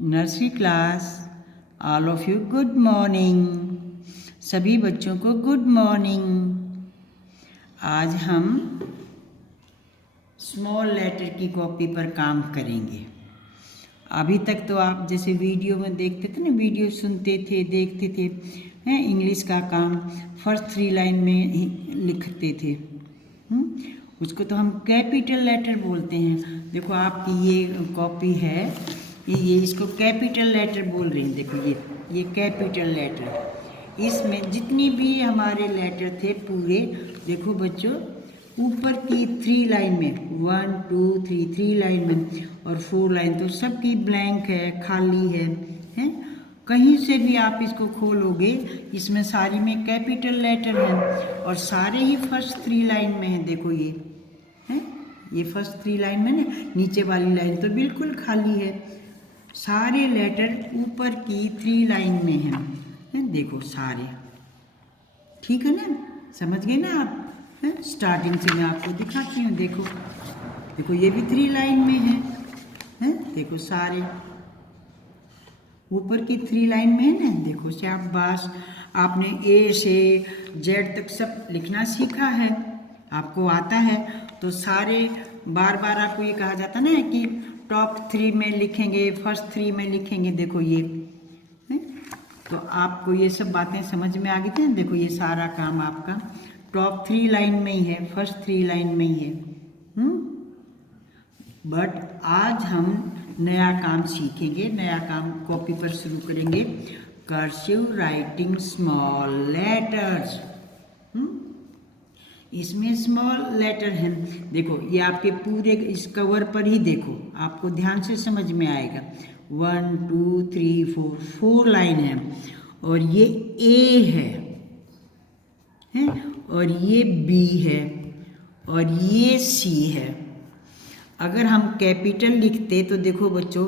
Nursery class, all of you good morning. सभी बच्चों को गुड मॉर्निंग। आज हम स्मॉल लेटर की कॉपी पर काम करेंगे। अभी तक तो आप जैसे वीडियो में देखते थे ना, वीडियो सुनते थे, देखते थे, हैं इंग्लिश का काम फर्स्ट 3 लाइन में ही लिखते थे। उसको तो हम कैपिटल लेटर बोलते हैं। देखो आपकी ये कॉपी है, ये इसको कैपिटल लेटर बोल रहे हैं। देखो ये कैपिटल लेटर। इसमें जितनी भी हमारे लेटर थे पूरे, देखो बच्चों, ऊपर की 3 लाइन में 1 2 3 लाइन में और 4 लाइन तो सबकी ब्लैंक है, खाली है, हैं? कहीं से भी आप इसको खोलोगे, इसमें सारी में कैपिटल लेटर है और सारे ही फर्स्ट 3 लाइन में है। देखो ये है, ये फर्स्ट 3 लाइन में ना, नीचे वाली लाइन तो बिल्कुल खाली है। सारे लेटर ऊपर की 3 लाइन में है, देखो सारे। ठीक है ना, समझ गए ना आप? स्टार्टिंग से मैं आपको दिखाती हूँ। देखो देखो ये भी 3 लाइन में है, देखो सारे ऊपर की 3 लाइन में है ना। देखो शाबाश, आपने ए से जेड तक सब लिखना सीखा है, आपको आता है। तो सारे बार बार आपको ये कहा जाता ना कि टॉप 3 में लिखेंगे, फर्स्ट 3 में लिखेंगे। देखो ये है? तो आपको ये सब बातें समझ में आ गई थी। देखो ये सारा काम आपका टॉप 3 लाइन में ही है, फर्स्ट 3 लाइन में ही है। बट आज हम नया काम सीखेंगे, नया काम कॉपी पर शुरू करेंगे। Cursive writing small letters. इसमें स्मॉल लेटर है। देखो ये आपके पूरे इस कवर पर ही देखो, आपको ध्यान से समझ में आएगा। 1 2 3 4 लाइन है और ये ए है और ये बी है और ये सी है। अगर हम कैपिटल लिखते तो देखो बच्चों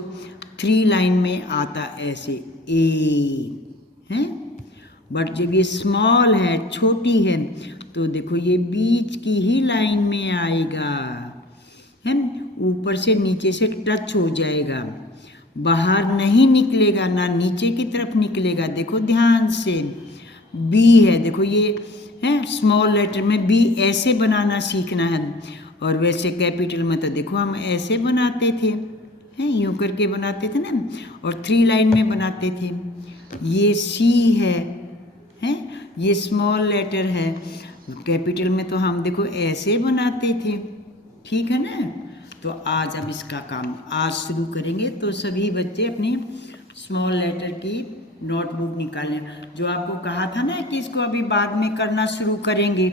3 लाइन में आता ऐसे ए है, बट जब ये स्मॉल है, छोटी है, तो देखो ये बीच की ही लाइन में आएगा, है, ऊपर से नीचे से टच हो जाएगा, बाहर नहीं निकलेगा, ना नीचे की तरफ निकलेगा। देखो ध्यान से, बी है, देखो ये है स्मॉल लेटर में बी ऐसे बनाना सीखना है। और वैसे कैपिटल में तो देखो हम ऐसे बनाते थे, हैं यूं करके बनाते थे ना, और 3 लाइन में बनाते थे। ये सी है, ये स्मॉल लेटर है। कैपिटल में तो हम देखो ऐसे बनाते थे। ठीक है ना? तो आज अब इसका काम आज शुरू करेंगे। तो सभी बच्चे अपनी स्मॉल लेटर की नोटबुक निकालें। जो आपको कहा था ना कि इसको अभी बाद में करना शुरू करेंगे,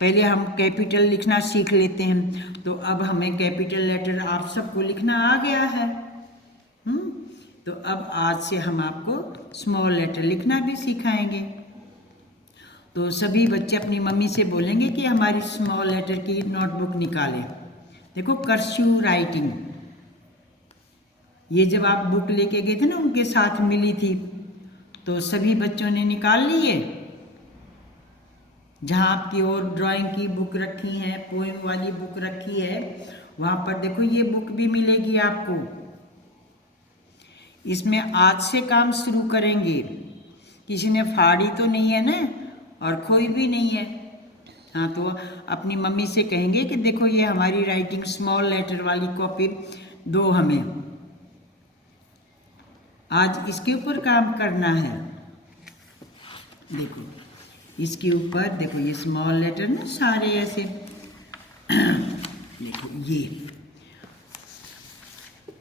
पहले हम कैपिटल लिखना सीख लेते हैं। तो अब हमें कैपिटल लेटर आप सबको लिखना आ गया है। तो अब आज से हम आपको स्मॉल लेटर लिखना भी सिखाएंगे। तो सभी बच्चे अपनी मम्मी से बोलेंगे कि हमारी स्मॉल लेटर की नोटबुक निकालें। देखो कर्सिव राइटिंग, ये जब आप बुक लेके गए थे ना, उनके साथ मिली थी, तो सभी बच्चों ने निकाल लिए। जहाँ आपकी और ड्राइंग की बुक रखी है, पोएम वाली बुक रखी है, वहाँ पर देखो ये बुक भी मिलेगी आपको। इसमें आज से काम शुरू करेंगे। किसी ने फाड़ी तो नहीं है ना, और कोई भी नहीं है। हाँ, तो अपनी मम्मी से कहेंगे कि देखो ये हमारी राइटिंग स्मॉल लेटर वाली कॉपी दो हमें, आज इसके ऊपर काम करना है। देखो इसके ऊपर देखो ये स्मॉल लेटर ना सारे ऐसे देखो ये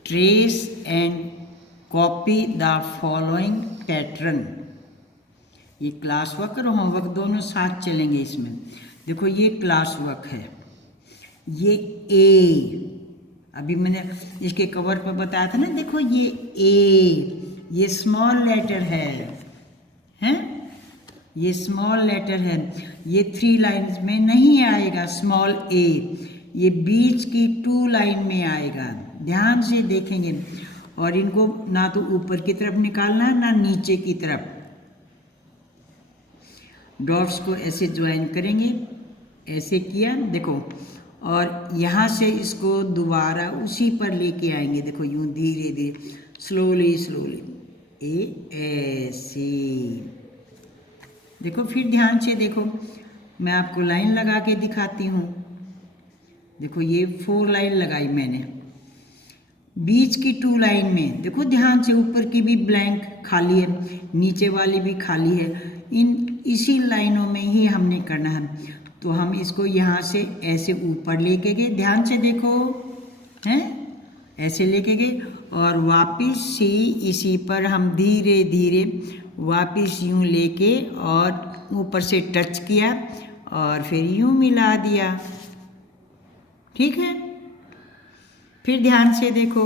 trace and copy the following pattern. ये क्लास वर्क और होमवर्क दोनों साथ चलेंगे इसमें। देखो ये क्लास वर्क है, ये ए, अभी मैंने इसके कवर पर बताया था ना, देखो ये ए, ये स्मॉल लेटर है, ये स्मॉल लेटर है। ये 3 लाइन्स में नहीं आएगा स्मॉल ए, ये बीच की 2 लाइन में आएगा। ध्यान से देखेंगे, और इनको ना तो ऊपर की तरफ निकालना ना नीचे की तरफ। डॉट्स को ऐसे ज्वाइन करेंगे, ऐसे किया देखो, और यहाँ से इसको दोबारा उसी पर लेके आएंगे। देखो यूं धीरे धीरे स्लोली स्लोली, ए ऐसे। देखो फिर ध्यान से देखो, मैं आपको लाइन लगा के दिखाती हूँ। देखो ये 4 लाइन लगाई मैंने, बीच की 2 लाइन में देखो ध्यान से, ऊपर की भी ब्लैंक खाली है, नीचे वाली भी खाली है। इसी लाइनों में ही हमने करना है। तो हम इसको यहाँ से ऐसे ऊपर लेके गए, ध्यान से देखो, हैं ऐसे लेके गए, और वापस से इसी पर हम धीरे धीरे वापस यूँ लेके और ऊपर से टच किया और फिर यूँ मिला दिया। ठीक है, फिर ध्यान से देखो,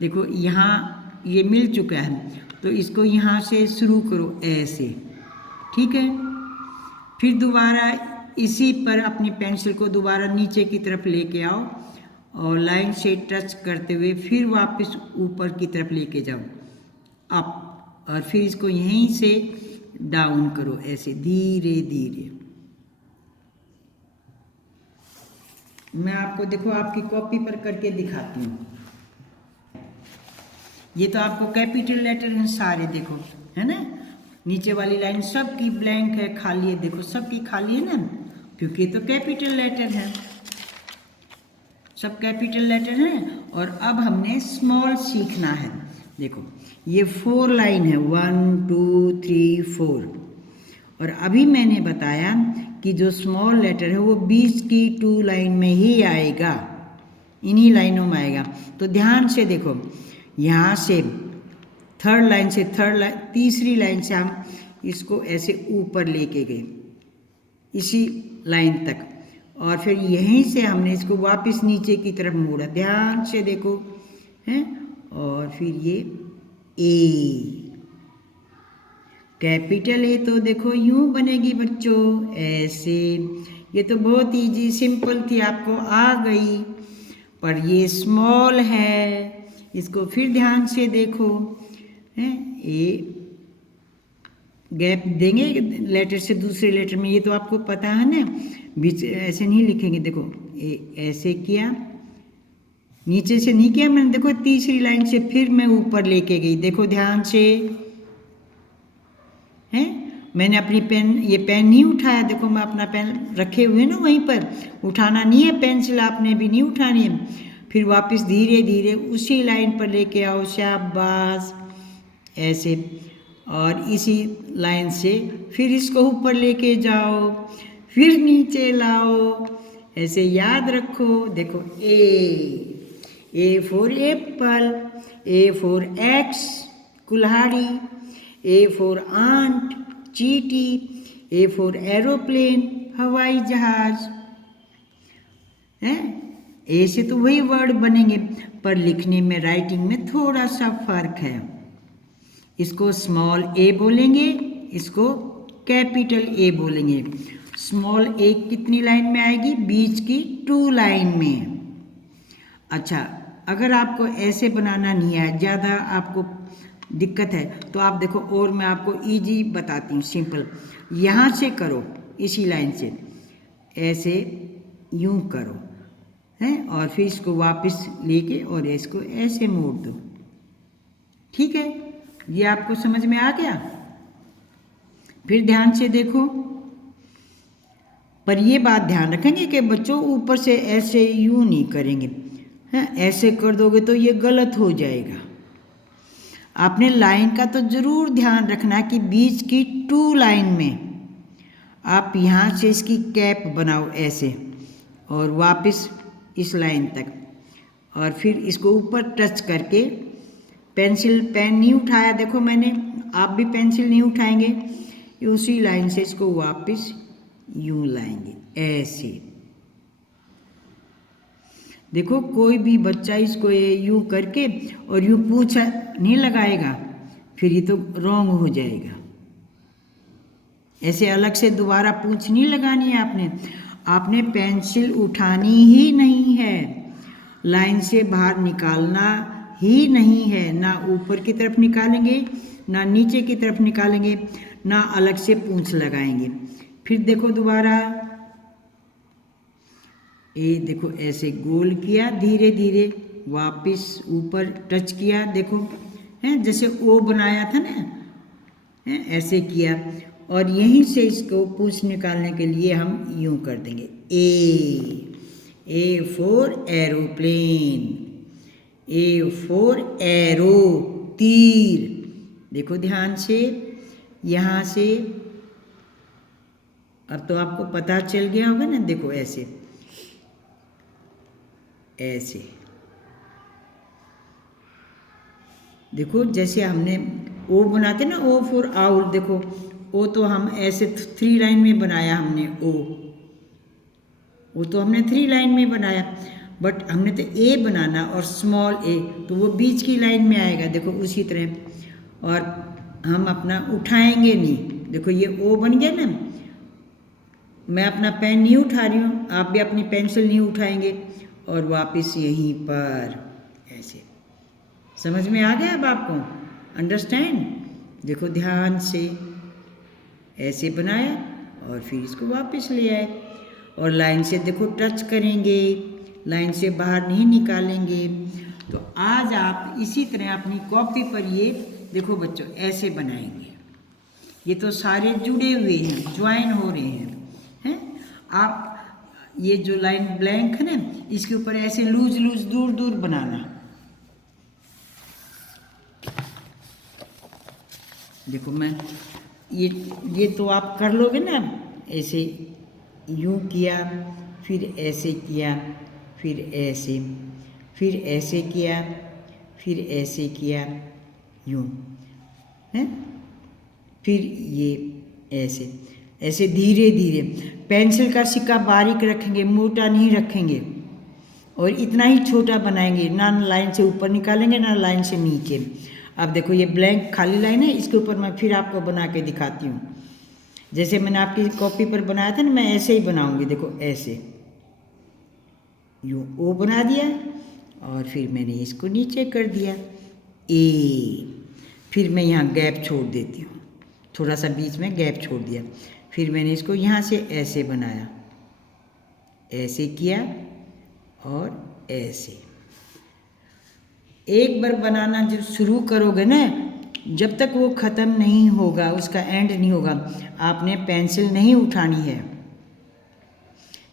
देखो यहाँ ये मिल चुका है, तो इसको यहाँ से शुरू करो ऐसे। ठीक है, फिर दोबारा इसी पर अपनी पेंसिल को दोबारा नीचे की तरफ लेके आओ और लाइन से टच करते हुए फिर वापस ऊपर की तरफ लेके जाओ अप, और फिर इसको यहीं से डाउन करो ऐसे धीरे धीरे। मैं आपको देखो आपकी कॉपी पर करके दिखाती हूँ। ये तो आपको कैपिटल लेटर हैं सारे, देखो है ना, नीचे वाली लाइन सबकी ब्लैंक है, खाली है, देखो सबकी खाली है ना, क्योंकि ये तो कैपिटल लेटर है, सब कैपिटल लेटर हैं। और अब हमने स्मॉल सीखना है। देखो ये 4 लाइन है, 1 2 3 4, और अभी मैंने बताया कि जो स्मॉल लेटर है वो बीच की 2 लाइन में ही आएगा, इन्हीं लाइनों में आएगा। तो ध्यान से देखो, यहाँ से 3rd लाइन से तीसरी लाइन से हम इसको ऐसे ऊपर लेके गए इसी लाइन तक, और फिर यहीं से हमने इसको वापस नीचे की तरफ मोड़ा, ध्यान से देखो हैं, और फिर ये ए, कैपिटल ए तो देखो यूं बनेगी बच्चों ऐसे। ये तो बहुत इजी सिंपल थी, आपको आ गई, पर ये स्मॉल है, इसको फिर ध्यान से देखो हैं, ए गैप देंगे लेटर से दूसरे लेटर में, ये तो आपको पता है ना, बीच ऐसे नहीं लिखेंगे। देखो ऐसे किया, नीचे से नहीं किया मैंने, देखो तीसरी लाइन से फिर मैं ऊपर लेके गई, देखो ध्यान से हैं। मैंने अपनी पेन, ये पेन नहीं उठाया, देखो मैं अपना पेन रखे हुए ना वहीं पर, उठाना नहीं है, पेंसिल आपने भी नहीं उठानी है। फिर वापस धीरे धीरे उसी लाइन पर लेके आओ, शाबाश ऐसे, और इसी लाइन से फिर इसको ऊपर लेके जाओ, फिर नीचे लाओ, ऐसे याद रखो। देखो A for Apple, A for x कुल्हाड़ी, ए फॉर आंट चींटी, ए फॉर एरोप्लेन हवाई जहाज है। ए से तो वही वर्ड बनेंगे, पर लिखने में राइटिंग में थोड़ा सा फर्क है। इसको स्मॉल ए बोलेंगे, इसको कैपिटल ए बोलेंगे। स्मॉल ए कितनी लाइन में आएगी? बीच की 2 लाइन में। अच्छा, अगर आपको ऐसे बनाना नहीं है, ज़्यादा आपको दिक्कत है, तो आप देखो, और मैं आपको इजी बताती हूँ, सिंपल। यहाँ से करो, इसी लाइन से ऐसे यूं करो हैं, और फिर इसको वापस लेके और इसको ऐसे मोड़ दो। ठीक है, ये आपको समझ में आ गया? फिर ध्यान से देखो, पर ये बात ध्यान रखेंगे कि बच्चों ऊपर से ऐसे यूं नहीं करेंगे हैं, ऐसे कर दोगे तो ये गलत हो जाएगा। आपने लाइन का तो ज़रूर ध्यान रखना कि बीच की 2 लाइन में आप यहाँ से इसकी कैप बनाओ ऐसे, और वापस इस लाइन तक, और फिर इसको ऊपर टच करके पेन नहीं उठाया, देखो मैंने, आप भी पेंसिल नहीं उठाएंगे, उसी लाइन से इसको वापस यूं लाएंगे ऐसे। देखो कोई भी बच्चा इसको यूं करके और यूं पूंछ नहीं लगाएगा, फिर ये तो रॉन्ग हो जाएगा। ऐसे अलग से दोबारा पूंछ नहीं लगानी है आपने पेंसिल उठानी ही नहीं है, लाइन से बाहर निकालना ही नहीं है, ना ऊपर की तरफ निकालेंगे, ना नीचे की तरफ निकालेंगे, ना अलग से पूंछ लगाएंगे। फिर देखो दोबारा, ये देखो ऐसे गोल किया धीरे धीरे, वापस यूँ टच किया, देखो हैं जैसे ओ बनाया था ना, हैं ऐसे किया, और यहीं से इसको पूंछ निकालने के लिए हम यूँ कर देंगे A for aeroplane, A for aero, तीर। देखो ध्यान से, यहाँ से अब तो आपको पता चल गया होगा ना, देखो ऐसे ऐसे, देखो जैसे हमने ओ बनाते ना, ओ फॉर आउल, देखो ओ तो हम ऐसे 3 लाइन में बनाया हमने, ओ तो हमने 3 लाइन में बनाया, बट हमने तो ए बनाना और स्मॉल ए, तो वो बीच की लाइन में आएगा, देखो उसी तरह। और हम अपना उठाएंगे नहीं, देखो ये ओ बन गया ना, मैं अपना पेन नहीं उठा रही हूँ, आप भी अपनी पेंसिल नहीं उठाएंगे, और वापस यहीं पर ऐसे। समझ में आ गया अब आपको? अंडरस्टैंड? देखो ध्यान से ऐसे बनाया और फिर इसको वापस ले आए, और लाइन से देखो टच करेंगे, लाइन से बाहर नहीं निकालेंगे। तो आज आप इसी तरह अपनी कॉपी पर ये देखो बच्चों ऐसे बनाएंगे। ये तो सारे जुड़े हुए हैं, ज्वाइन हो रहे हैं। आप ये जो लाइन ब्लैंक है ना, इसके ऊपर ऐसे लूज लूज दूर दूर बनाना। देखो मैं ये तो आप कर लोगे ना, ऐसे यूं किया, फिर ऐसे किया, फिर ऐसे, फिर ऐसे किया, फिर ऐसे किया, यूं है, फिर ये ऐसे ऐसे धीरे धीरे। पेंसिल का सिक्का बारीक रखेंगे, मोटा नहीं रखेंगे, और इतना ही छोटा बनाएंगे, ना लाइन से ऊपर निकालेंगे ना लाइन से नीचे। अब देखो ये ब्लैंक खाली लाइन है, इसके ऊपर मैं फिर आपको बना के दिखाती हूँ। जैसे मैंने आपकी कॉपी पर बनाया था ना, मैं ऐसे ही बनाऊंगी। देखो ऐसे यूँ ओ बना दिया, और फिर मैंने इसको नीचे कर दिया ए, फिर मैं यहाँ गैप छोड़ देती हूँ, थोड़ा सा बीच में गैप छोड़ दिया, फिर मैंने इसको यहाँ से ऐसे बनाया, ऐसे किया और ऐसे। एक बार बनाना जब शुरू करोगे ना, जब तक वो ख़त्म नहीं होगा, उसका एंड नहीं होगा, आपने पेंसिल नहीं उठानी है।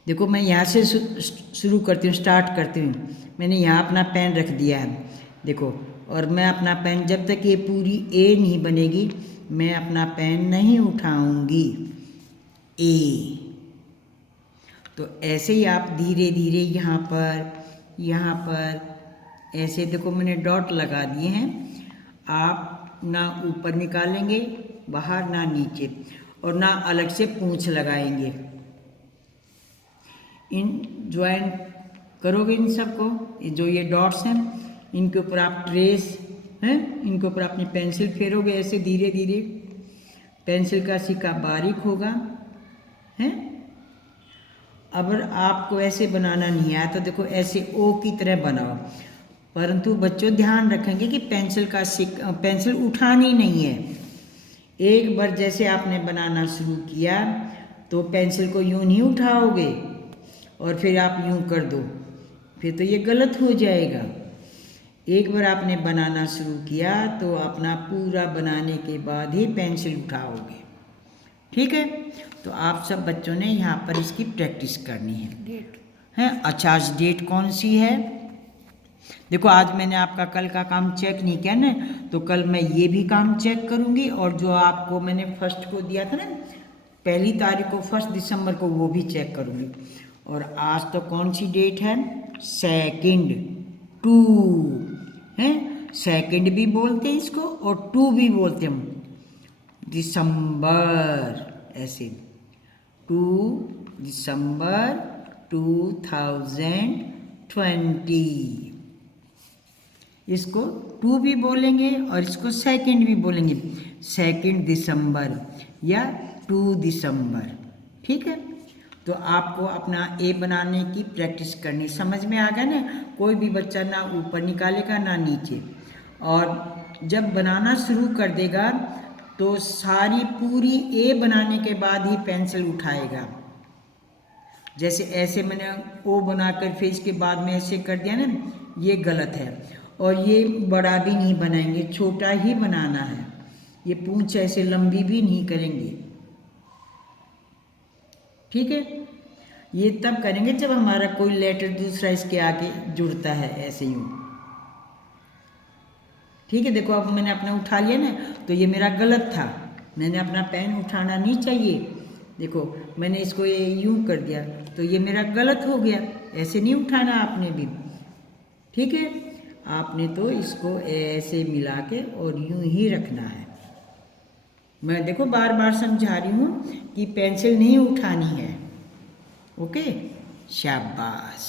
देखो मैं यहाँ से शुरू करती हूँ, स्टार्ट करती हूँ, मैंने यहाँ अपना पेन रख दिया है, देखो, और मैं अपना पेन जब तक ये पूरी ए नहीं बनेगी, मैं अपना पेन नहीं उठाऊंगी ए। तो ऐसे ही आप धीरे धीरे यहाँ पर ऐसे, देखो मैंने डॉट लगा दिए हैं। आप ना ऊपर निकालेंगे बाहर, ना नीचे, और ना अलग से पूंछ लगाएंगे। इन ज्वाइन करोगे इन सबको, जो ये डॉट्स हैं, इनके ऊपर आप ट्रेस हैं, इनके ऊपर अपनी पेंसिल फेरोगे ऐसे धीरे धीरे। पेंसिल का सिक्का बारीक होगा, हैं। अगर आपको ऐसे बनाना नहीं आया तो देखो ऐसे ओ की तरह बनाओ, परंतु बच्चों ध्यान रखेंगे कि पेंसिल उठानी नहीं है। एक बार जैसे आपने बनाना शुरू किया तो पेंसिल को यूँ नहीं उठाओगे और फिर आप यूँ कर दो, फिर तो ये गलत हो जाएगा। एक बार आपने बनाना शुरू किया तो अपना पूरा बनाने के बाद ही पेंसिल उठाओगे, ठीक है। तो आप सब बच्चों ने यहाँ पर इसकी प्रैक्टिस करनी है। अच्छा आज डेट कौन सी है? देखो आज मैंने आपका कल का काम चेक नहीं किया ना, तो कल मैं ये भी काम चेक करूँगी, और जो आपको मैंने फर्स्ट को दिया था ना, 1 तारीख को, 1 दिसंबर को, वो भी चेक करूँगी। और आज तो कौन सी डेट है? 2 है, सेकंड भी बोलते हैं इसको और 2 भी बोलते हैं, दिसंबर, ऐसे 2 दिसंबर 2020। इसको 2 भी बोलेंगे और इसको सेकंड भी बोलेंगे, 2 दिसंबर या 2 दिसंबर, ठीक है। तो आपको अपना ए बनाने की प्रैक्टिस करनी, समझ में आ गया ना। कोई भी बच्चा ना ऊपर निकालेगा ना नीचे, और जब बनाना शुरू कर देगा तो सारी पूरी ए बनाने के बाद ही पेंसिल उठाएगा। जैसे ऐसे मैंने ओ बनाकर फिर इसके बाद में ऐसे कर दिया ना, ये गलत है। और ये बड़ा भी नहीं बनाएंगे, छोटा ही बनाना है। ये पूंछ ऐसे लंबी भी नहीं करेंगे, ठीक है। ये तब करेंगे जब हमारा कोई लेटर दूसरा इसके आगे जुड़ता है, ऐसे यूँ, ठीक है। देखो अब मैंने अपना उठा लिया ना, तो ये मेरा गलत था, मैंने अपना पेन उठाना नहीं चाहिए। देखो मैंने इसको ये यूँ कर दिया, तो ये मेरा गलत हो गया। ऐसे नहीं उठाना आपने भी, ठीक है। आपने तो इसको ऐसे मिला के और यूँ ही रखना है। मैं देखो बार बार समझा रही हूँ कि पेंसिल नहीं उठानी है, ओके। शाबाश।